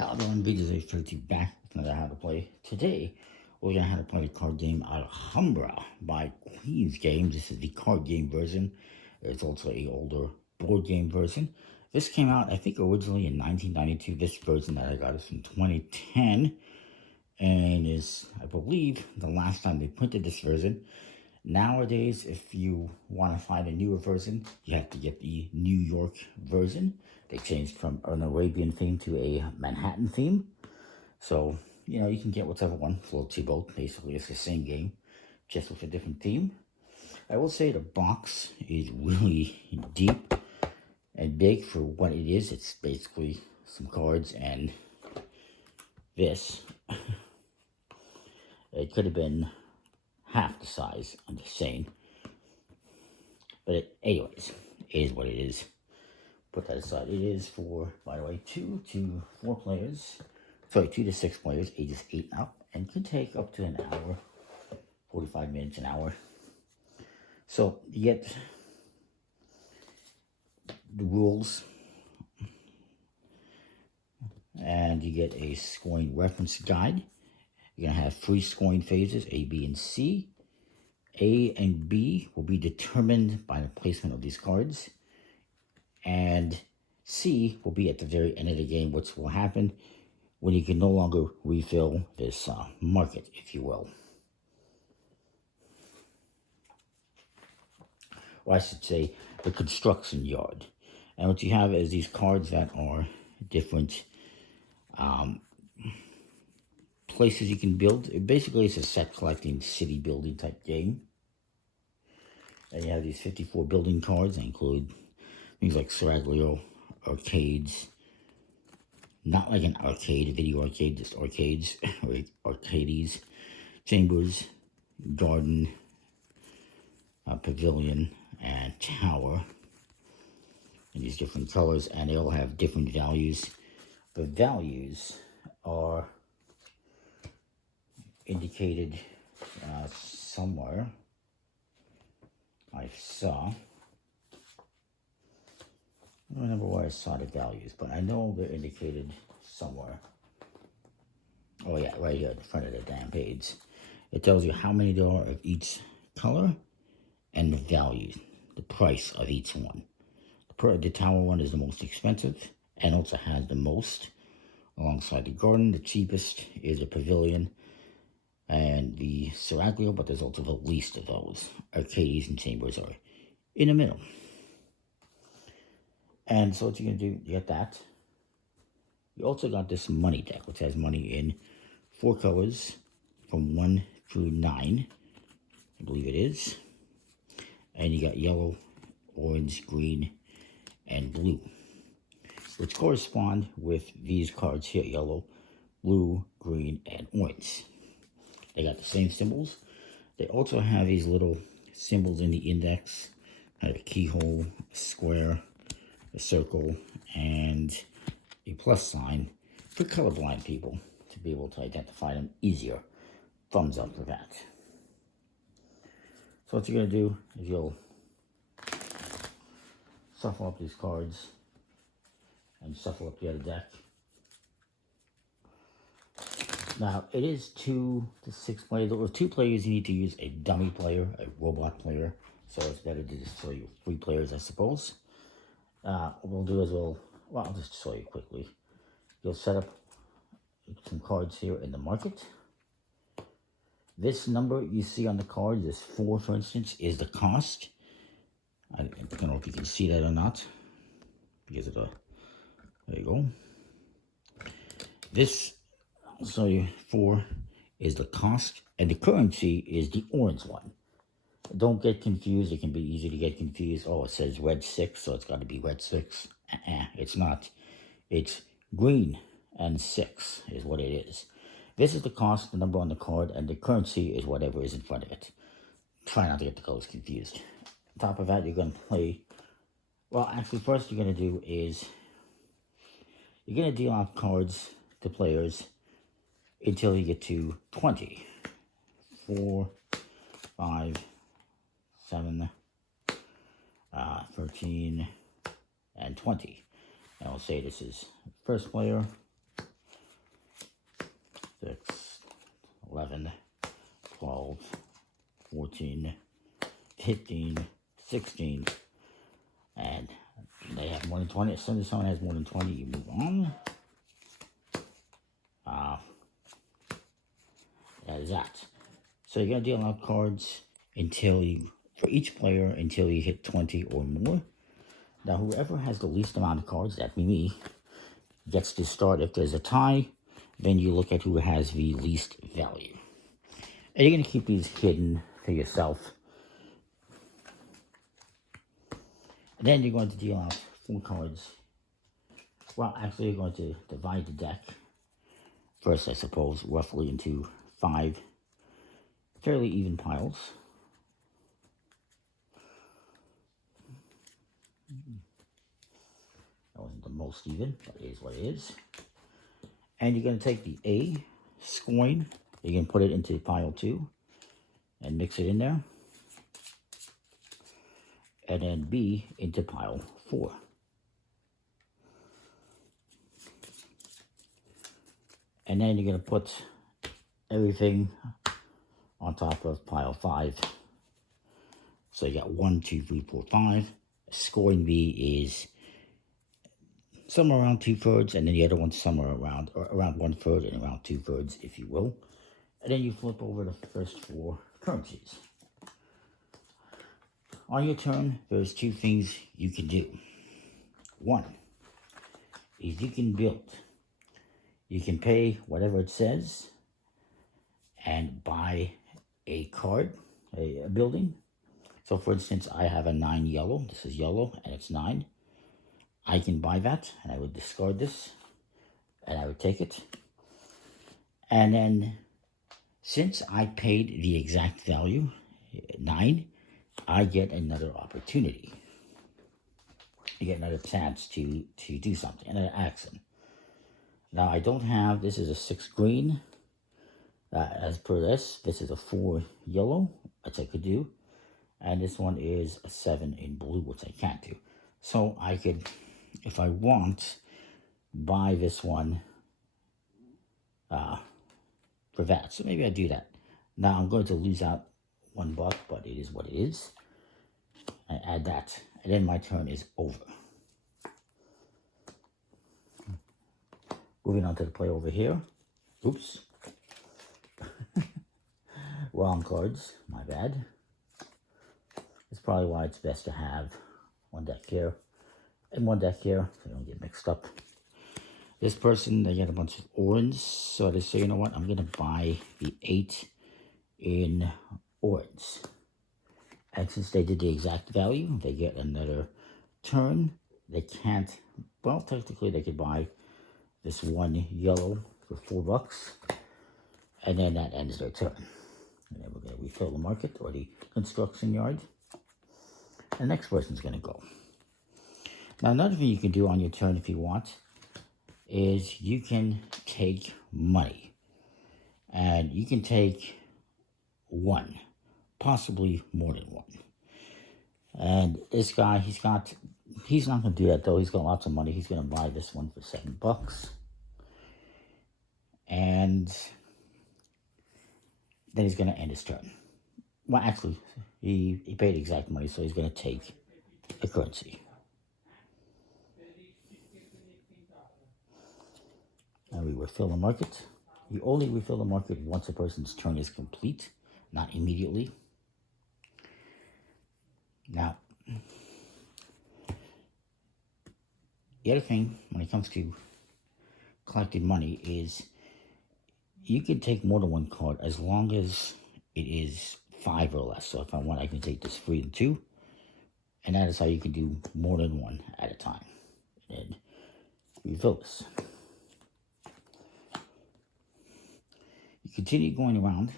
Hello everyone, videos 30 back with another how to play. Today, we're going to how to play the card game Alhambra by Queen's Games. This is the card game version. It's also a older board game version. This came out, I think, originally in 1992. This version that I got is from 2010. And is, I believe, the last time they printed this version. Nowadays, if you want to find a newer version, you have to get the New York version. They changed from an Arabian theme to a Manhattan theme. So, you know, you can get whichever one floats your boat. Basically, it's the same game, just with a different theme. I will say the box is really deep and big for what it is. It's basically some cards and this. It could have been half the size, I'm just saying. But anyways, it is what it is. Put that aside. It is for, by the way, 2 to 4 players. Sorry, 2 to 6 players, ages 8 and up, and can take up to an hour, 45 minutes, an hour. So you get the rules, and you get a scoring reference guide. You're going to have 3 scoring phases, A, B, and C. A and B will be determined by the placement of these cards. And C will be at the very end of the game, which will happen when you can no longer refill this market, if you will. Or I should say, the construction yard. And what you have is these cards that are different places you can build. Basically, it's a set collecting city building type game. And you have these 54 building cards that include things like Seraglio, arcades, not like an arcade, a video arcade, just arcades, or arcades, chambers, garden, pavilion, and tower. In these different colors, and they all have different values. The values are indicated somewhere. I saw. I don't remember where I saw the values, but I know they're indicated somewhere. Oh yeah, right here at the front of the damn page. It tells you how many there are of each color and the value, the price of each one. The tower one is the most expensive and also has the most. Alongside the garden, the cheapest is a pavilion and the Seraglio, but there's also the least of those. Arcades and chambers are in the middle. And so what you're going to do, you get that. You also got this money deck, which has money in 4 colors from 1 through 9, I believe it is. And you got yellow, orange, green, and blue, which correspond with these cards here, yellow, blue, green, and orange. They got the same symbols. They also have these little symbols in the index, a keyhole, a square, a circle, and a plus sign for colorblind people to be able to identify them easier. Thumbs up for that. So what you're going to do is you'll shuffle up these cards and shuffle up the other deck. Now, it is 2 to 6 players. Or 2 players, you need to use a dummy player, a robot player. So it's better to just show you 3 players, I suppose. What we'll do is well, I'll just show you quickly. You'll set up some cards here in the market. This number you see on the card, this 4, for instance, is the cost. I don't know if you can see that or not because of the, there you go. This, so 4 is the cost, and the currency is the orange one. Don't get confused. It can be easy to get confused. Oh, it says red 6, so it's got to be red 6. It's not. It's green and 6 is what it is. This is the cost, the number on the card, and the currency is whatever is in front of it. Try not to get the colors confused. On top of that, you're going to play, well, actually, first you're going to do is, you're going to deal out cards to players until you get to 20. 4, 5, 7, 13, and 20. And I'll say this is first player, 14, 15, 16, and they have more than 20. As soon as someone has more than 20, you move on. That is that. So you're going to deal out cards until you, for each player, until you hit 20 or more. Now, whoever has the least amount of cards, that be me, gets to start. If there's a tie, then you look at who has the least value. And you're going to keep these hidden for yourself. And then you're going to deal out 4 cards. Well, actually, you're going to divide the deck first, I suppose, roughly into 5 fairly even piles. That wasn't the most even, but it is what it is. And you're going to take the A scoring, you're going to put it into pile 2 and mix it in there. And then B into pile 4. And then you're going to put everything on top of pile 5. So you got 1, 2, 3, 4, 5. Scoring B is somewhere around 2/3, and then the other one somewhere around 1/3 and around 2/3, if you will. And then you flip over the first 4 currencies. On your turn, there's 2 things you can do. One is you can build. You can pay whatever it says and buy a card, a building. So for instance, I have a 9 yellow. This is yellow and it's 9. I can buy that and I would discard this and I would take it. And then since I paid the exact value, 9, I get another opportunity. You get another chance to do something, another action. Now I don't have, this is a 6 green. As per this is a 4 yellow, which I could do. And this one is a 7 in blue, which I can't do. So I could, if I want, buy this one for that. So maybe I do that. Now I'm going to lose out $1, but it is what it is. I add that, and then my turn is over. Moving on to the play over here. Oops. Wrong cards, my bad. That's probably why it's best to have one deck here and one deck here, so you don't get mixed up. This person, they get a bunch of orange, so they say, you know what, I'm going to buy the 8 in orange. And since they did the exact value, they get another turn. They can't, well, technically they could buy this 1 yellow for $4, and then that ends their turn. And then we're going to refill the market or the construction yard. The next person's going to go. Now, another thing you can do on your turn if you want is you can take money. And you can take 1, possibly more than 1. And this guy, he's not going to do that though. He's got lots of money. He's going to buy this one for $7. And then he's going to end his turn. Well, actually, he paid exact money, so he's going to take a currency. Now we refill the market. You only refill the market once a person's turn is complete, not immediately. Now, the other thing when it comes to collecting money is you can take more than 1 card as long as it is 5 or less. So if I want, I can take this 3 and 2. And that is how you can do more than 1 at a time. And refill this. You continue going around.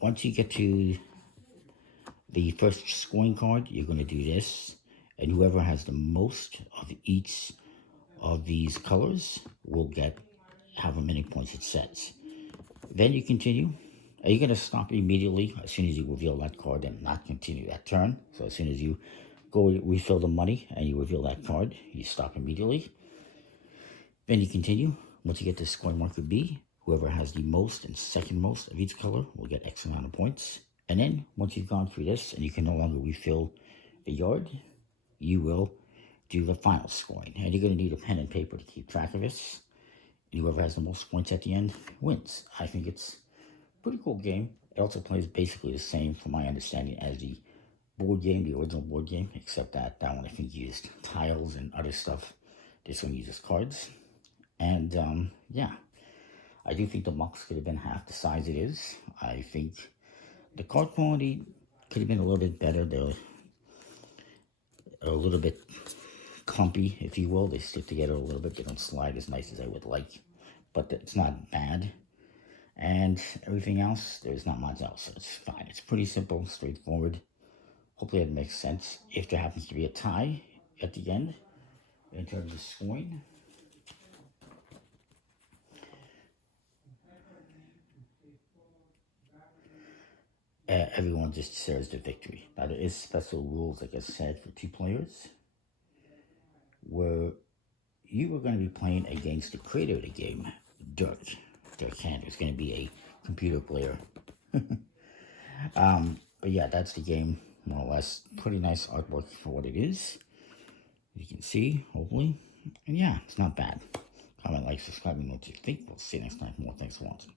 Once you get to the first scoring card, you're going to do this. And whoever has the most of each of these colors will get however many points it says. Then you continue. Are you going to stop immediately as soon as you reveal that card and not continue that turn? So as soon as you go refill the money and you reveal that card, you stop immediately. Then you continue. Once you get to scoring marker B, Whoever has the most and second most of each color will get X amount of points. And then, once you've gone through this and you can no longer refill a yard, you will do the final scoring. And you're going to need a pen and paper to keep track of this. And whoever has the most points at the end wins. I think it's a pretty cool game. It also plays basically the same, from my understanding, as the board game, the original board game, except that that one I think used tiles and other stuff. This one uses cards. And yeah, I do think the box could have been half the size it is. I think the card quality could have been a little bit better. They're a little bit clumpy, if you will. They stick together a little bit. They don't slide as nice as I would like, but it's not bad. And everything else, there's not much else, so it's fine. It's pretty simple, straightforward. Hopefully that makes sense. If there happens to be a tie at the end, in terms of scoring, everyone just shares the victory. Now, there is special rules, like I said, for 2 players, where you are going to be playing against the creator of the game, Dirk Hand. It's going to be a computer player. But yeah, that's the game, more or less. Pretty nice artwork for what it is. You can see, hopefully. And yeah, it's not bad. Comment, like, subscribe, and what you think. We'll see you next time. More thanks for watching.